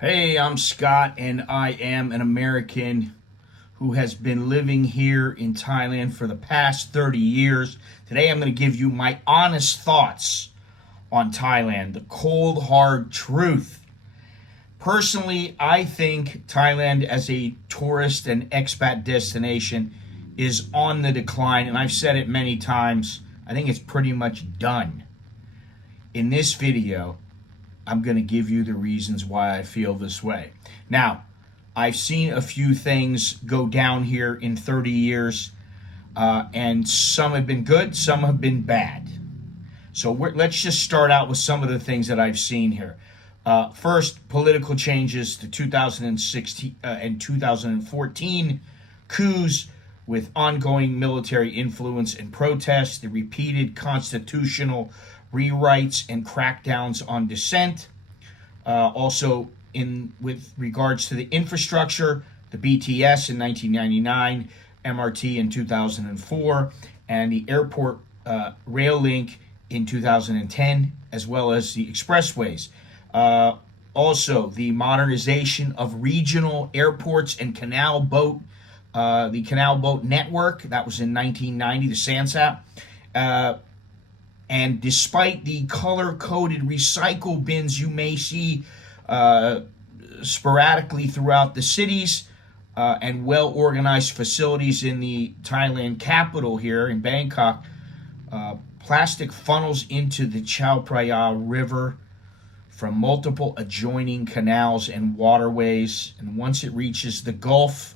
Hey, I'm Scott, and I am an American who has been living here in Thailand for the past 30 years. Today, I'm going to give you my honest thoughts on Thailand, the cold, hard truth. Personally, I think Thailand as a tourist and expat destination is on the decline, and I've said it many times. I think it's pretty much done. In this video, I'm going to give you the reasons why I feel this way. Now, I've seen a few things go down here in 30 years, and some have been good, some have been bad. So let's just start out with some of the things that I've seen here. First, political changes to 2016 and 2014, coups with ongoing military influence and protests, the repeated constitutional rewrites and crackdowns on dissent. Also, with regards to the infrastructure, the BTS in 1999, MRT in 2004, and the airport rail link in 2010, as well as the expressways. Also, the modernization of regional airports and the canal boat network, that was in 1990, the CASHAPP. And despite the color-coded recycle bins you may see sporadically throughout the cities and well-organized facilities in the Thailand capital here in Bangkok, plastic funnels into the Chao Phraya River from multiple adjoining canals and waterways. And once it reaches the Gulf,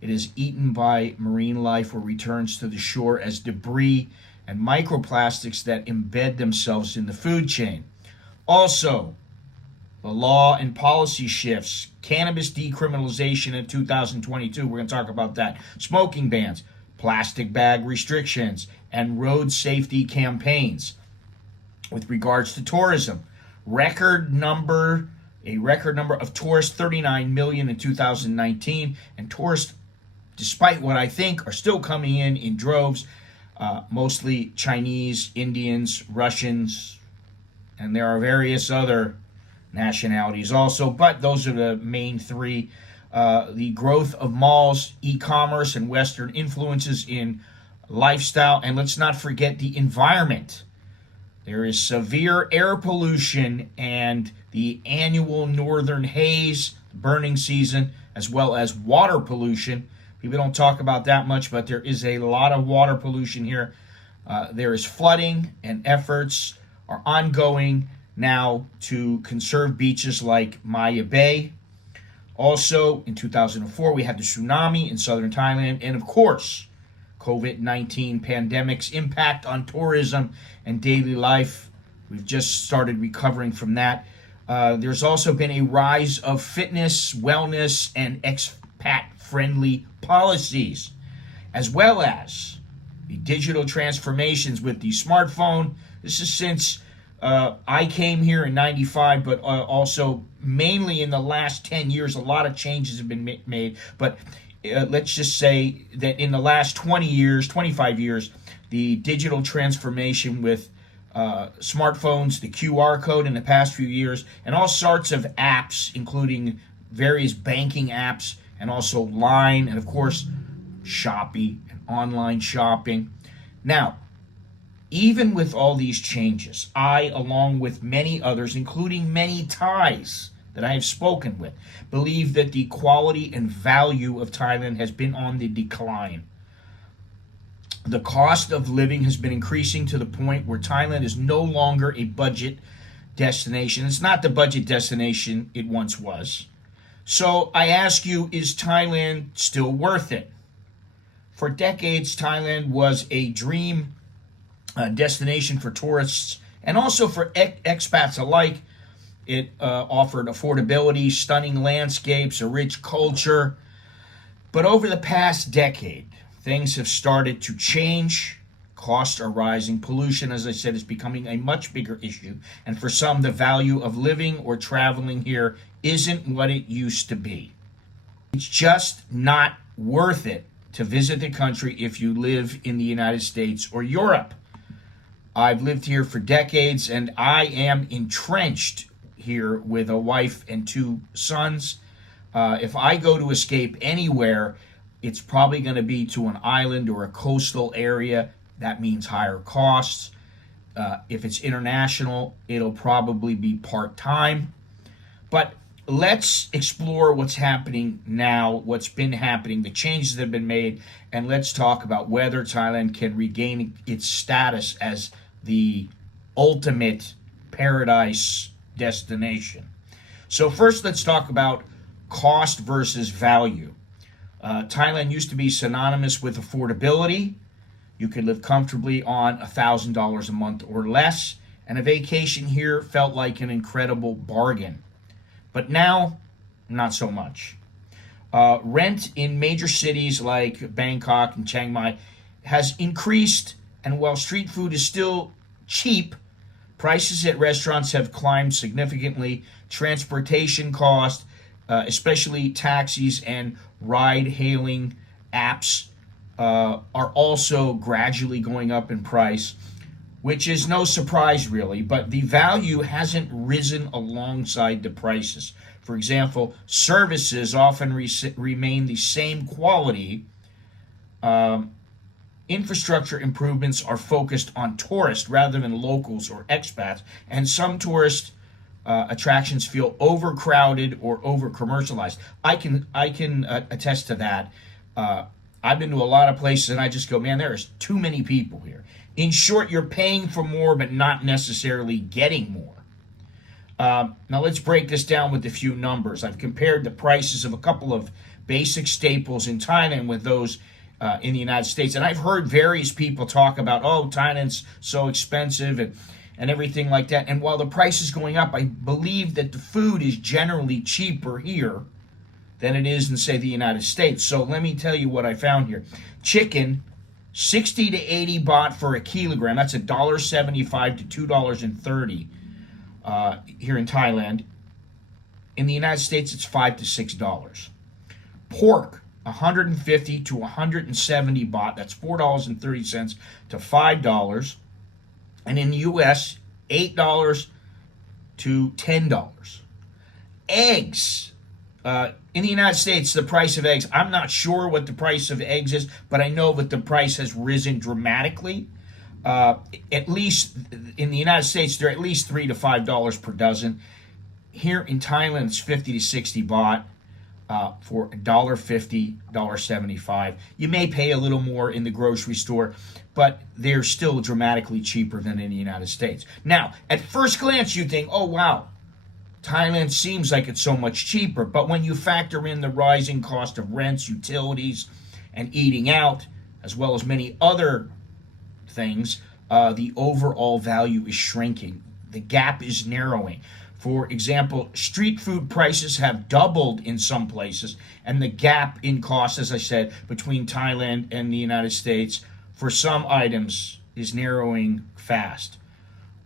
it is eaten by marine life or returns to the shore as debris and microplastics that embed themselves in the food chain. Also, the law and policy shifts, cannabis decriminalization in 2022, we're going to talk about that, smoking bans, plastic bag restrictions, and road safety campaigns. With regards to tourism, a record number of tourists, 39 million in 2019, and tourists, despite what I think, are still coming in droves. Mostly Chinese, Indians, Russians, and there are various other nationalities also, but those are the main three. The growth of malls, e-commerce, and Western influences in lifestyle, and let's not forget the environment. There is severe air pollution and the annual northern haze, burning season, as well as water pollution. People don't talk about that much, but there is a lot of water pollution here. There is flooding, and efforts are ongoing now to conserve beaches like Maya Bay. Also, in 2004, we had the tsunami in southern Thailand. And of course, COVID-19 pandemic's impact on tourism and daily life. We've just started recovering from that. There's also been a rise of fitness, wellness, and expat-friendly policies, as well as the digital transformations with the smartphone. This is since I came here in 95, but also mainly in the last 10 years, a lot of changes have been made. But let's just say that in the last 20 years, 25 years, the digital transformation with smartphones, the QR code in the past few years, and all sorts of apps, including various banking apps, and also Line, and of course, Shopee and online shopping. Now, even with all these changes, I, along with many others, including many Thais that I have spoken with, believe that the quality and value of Thailand has been on the decline. The cost of living has been increasing to the point where Thailand is no longer a budget destination. It's not the budget destination it once was. So I ask you, is Thailand still worth it? For decades, Thailand was a dream destination for tourists and also for expats alike. It offered affordability, stunning landscapes, a rich culture. But over the past decade, things have started to change. Costs are rising. Pollution, as I said, is becoming a much bigger issue. And for some, the value of living or traveling here isn't what it used to be. It's just not worth it to visit the country if you live in the United States or Europe. I've lived here for decades, and I am entrenched here with a wife and 2 sons. If I go to escape anywhere, it's probably going to be to an island or a coastal area. That means higher costs. If it's international, it'll probably be part-time. But let's explore what's happening now, what's been happening, the changes that have been made, and let's talk about whether Thailand can regain its status as the ultimate paradise destination. So first, let's talk about cost versus value. Thailand used to be synonymous with affordability. You could live comfortably on $1,000 a month or less, and a vacation here felt like an incredible bargain. But now, not so much. Rent in major cities like Bangkok and Chiang Mai has increased, and while street food is still cheap, prices at restaurants have climbed significantly. Transportation costs, especially taxis and ride-hailing apps, are also gradually going up in price, which is no surprise really, but the value hasn't risen alongside the prices. For example, services often remain the same quality. Infrastructure improvements are focused on tourists rather than locals or expats, and some tourist attractions feel overcrowded or over-commercialized. I can attest to that. I've been to a lot of places and I just go, man, there is too many people here. In short, you're paying for more but not necessarily getting more. Now let's break this down with a few numbers. I've compared the prices of a couple of basic staples in Thailand with those in the United States. And I've heard various people talk about, oh, Thailand's so expensive and everything like that. And while the price is going up, I believe that the food is generally cheaper here than it is in, say, the United States. So let me tell you what I found here. Chicken, 60 to 80 baht for a kilogram. That's $1.75 to $2.30 here in Thailand. In the United States, it's $5 to $6. Pork, 150 to 170 baht. That's $4.30 to $5. And in the U.S., $8 to $10. Eggs. In the United States, the price of eggs, I'm not sure what the price of eggs is, but I know that the price has risen dramatically. At least in the United States, they're at least $3 to $5 per dozen. Here in Thailand, it's 50 to 60 baht for $1.50, $1.75. You may pay a little more in the grocery store, but they're still dramatically cheaper than in the United States. Now, at first glance, you think, oh, wow, Thailand seems like it's so much cheaper, but when you factor in the rising cost of rents, utilities, and eating out, as well as many other things, the overall value is shrinking. The gap is narrowing. For example, street food prices have doubled in some places, and the gap in cost, as I said, between Thailand and the United States for some items is narrowing fast.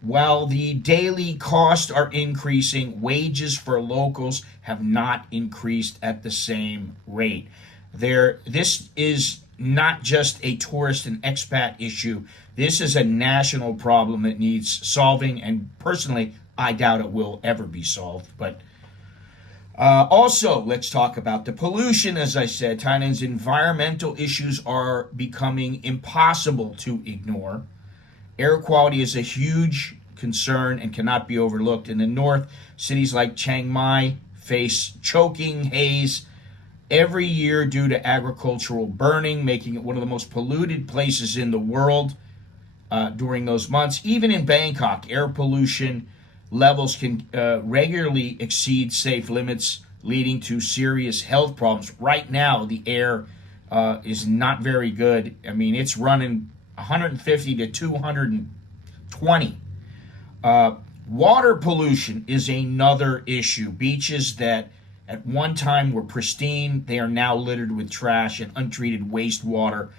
While the daily costs are increasing, wages for locals have not increased at the same rate. This is not just a tourist and expat issue. This is a national problem that needs solving, and personally, I doubt it will ever be solved. But also, let's talk about the pollution. As I said, Thailand's environmental issues are becoming impossible to ignore. Air quality is a huge concern and cannot be overlooked. In the north, cities like Chiang Mai face choking haze every year due to agricultural burning, making it one of the most polluted places in the world during those months. Even in Bangkok, air pollution levels can regularly exceed safe limits, leading to serious health problems. Right now, the air is not very good. I mean, it's running 150 to 220. Water pollution is another issue. Beaches that at one time were pristine, they are now littered with trash and untreated wastewater.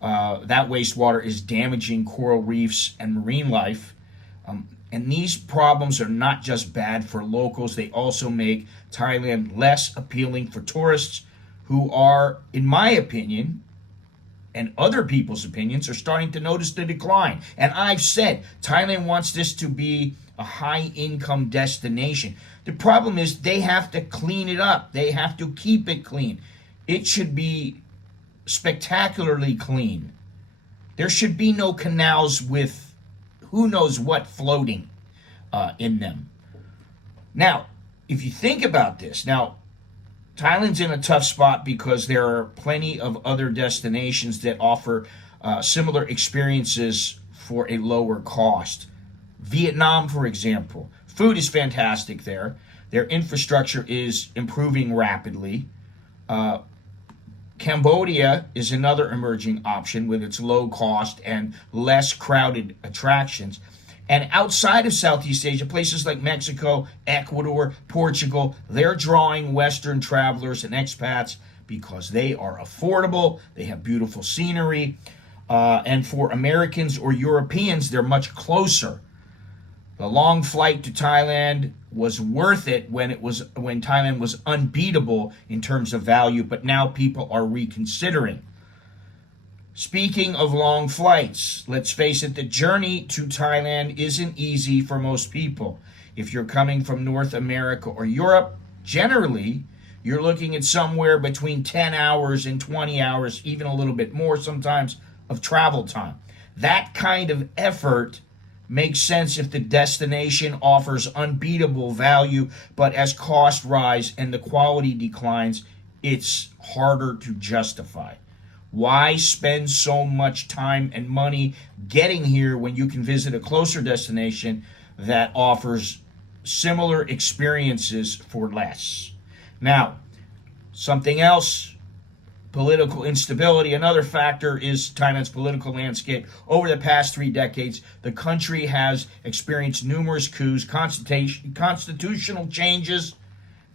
That wastewater is damaging coral reefs and marine life. And these problems are not just bad for locals, they also make Thailand less appealing for tourists who are, in my opinion, and other people's opinions, are starting to notice the decline. And I've said Thailand wants this to be a high income destination. The problem is they have to clean it up. They have to keep it clean. It should be spectacularly clean. There should be no canals with who knows what floating in them. Now, if you think about this, now Thailand's in a tough spot because there are plenty of other destinations that offer similar experiences for a lower cost. Vietnam, for example, food is fantastic there. Their infrastructure is improving rapidly. Cambodia is another emerging option with its low cost and less crowded attractions. And outside of Southeast Asia, places like Mexico, Ecuador, Portugal, they're drawing Western travelers and expats because they are affordable, they have beautiful scenery, and for Americans or Europeans, they're much closer. The long flight to Thailand was worth it when Thailand was unbeatable in terms of value, but now people are reconsidering. Speaking of long flights, let's face it, the journey to Thailand isn't easy for most people. If you're coming from North America or Europe, generally, you're looking at somewhere between 10 hours and 20 hours, even a little bit more sometimes, of travel time. That kind of effort makes sense if the destination offers unbeatable value, but as costs rise and the quality declines, it's harder to justify. Why spend so much time and money getting here when you can visit a closer destination that offers similar experiences for less? Now, something else, political instability. Another factor is Thailand's political landscape. Over the past 3 decades, the country has experienced numerous coups, constitutional changes,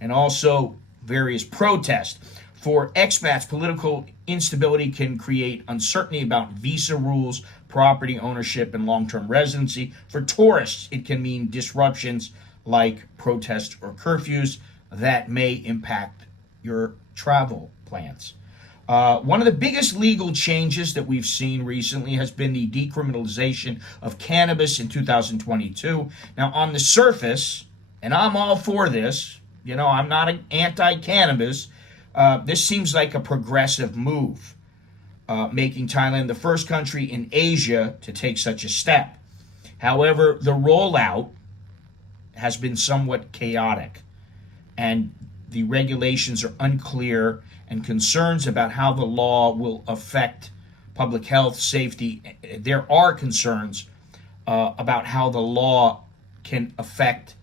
and also various protests. For expats, political instability can create uncertainty about visa rules, property ownership, and long-term residency. For tourists, it can mean disruptions like protests or curfews that may impact your travel plans. One of the biggest legal changes that we've seen recently has been the decriminalization of cannabis in 2022. Now, on the surface, and I'm all for this, I'm not an anti-cannabis, this seems like a progressive move, making Thailand the first country in Asia to take such a step. However, the rollout has been somewhat chaotic, and the regulations are unclear, and concerns about how the law will affect public health, safety. There are concerns about how the law can affect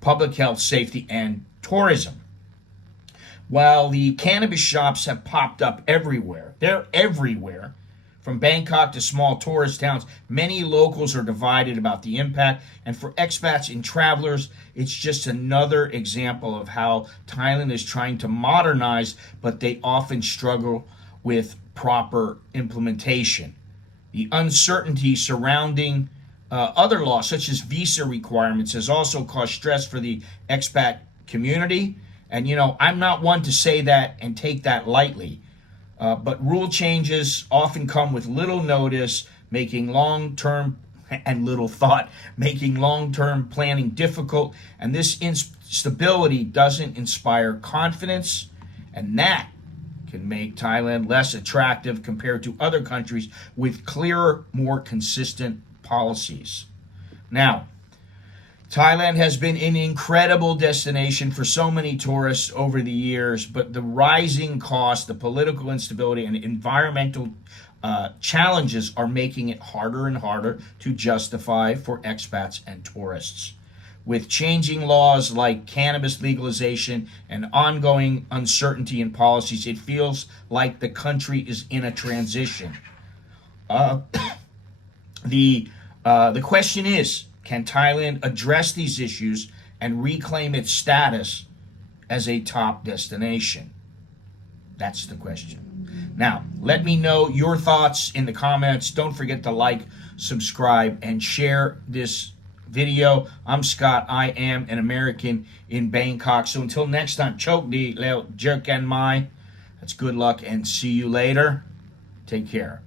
public health, safety, and tourism. While the cannabis shops have popped up everywhere, they're everywhere, from Bangkok to small tourist towns, many locals are divided about the impact. And for expats and travelers, it's just another example of how Thailand is trying to modernize, but they often struggle with proper implementation. The uncertainty surrounding other laws, such as visa requirements, has also caused stress for the expat community. And, I'm not one to say that and take that lightly. But rule changes often come with little notice, making long-term and little thought, making long-term planning difficult. And this instability doesn't inspire confidence, and that can make Thailand less attractive compared to other countries with clearer, more consistent policies. Now, Thailand has been an incredible destination for so many tourists over the years, but the rising cost, the political instability, and environmental challenges are making it harder and harder to justify for expats and tourists. With changing laws like cannabis legalization and ongoing uncertainty in policies, it feels like the country is in a transition. The question is, can Thailand address these issues and reclaim its status as a top destination? That's the question. Now, let me know your thoughts in the comments. Don't forget to like, subscribe, and share this video. I'm Scott. I am an American in Bangkok. So until next time, chok di leo jerk and mai. That's good luck and see you later. Take care.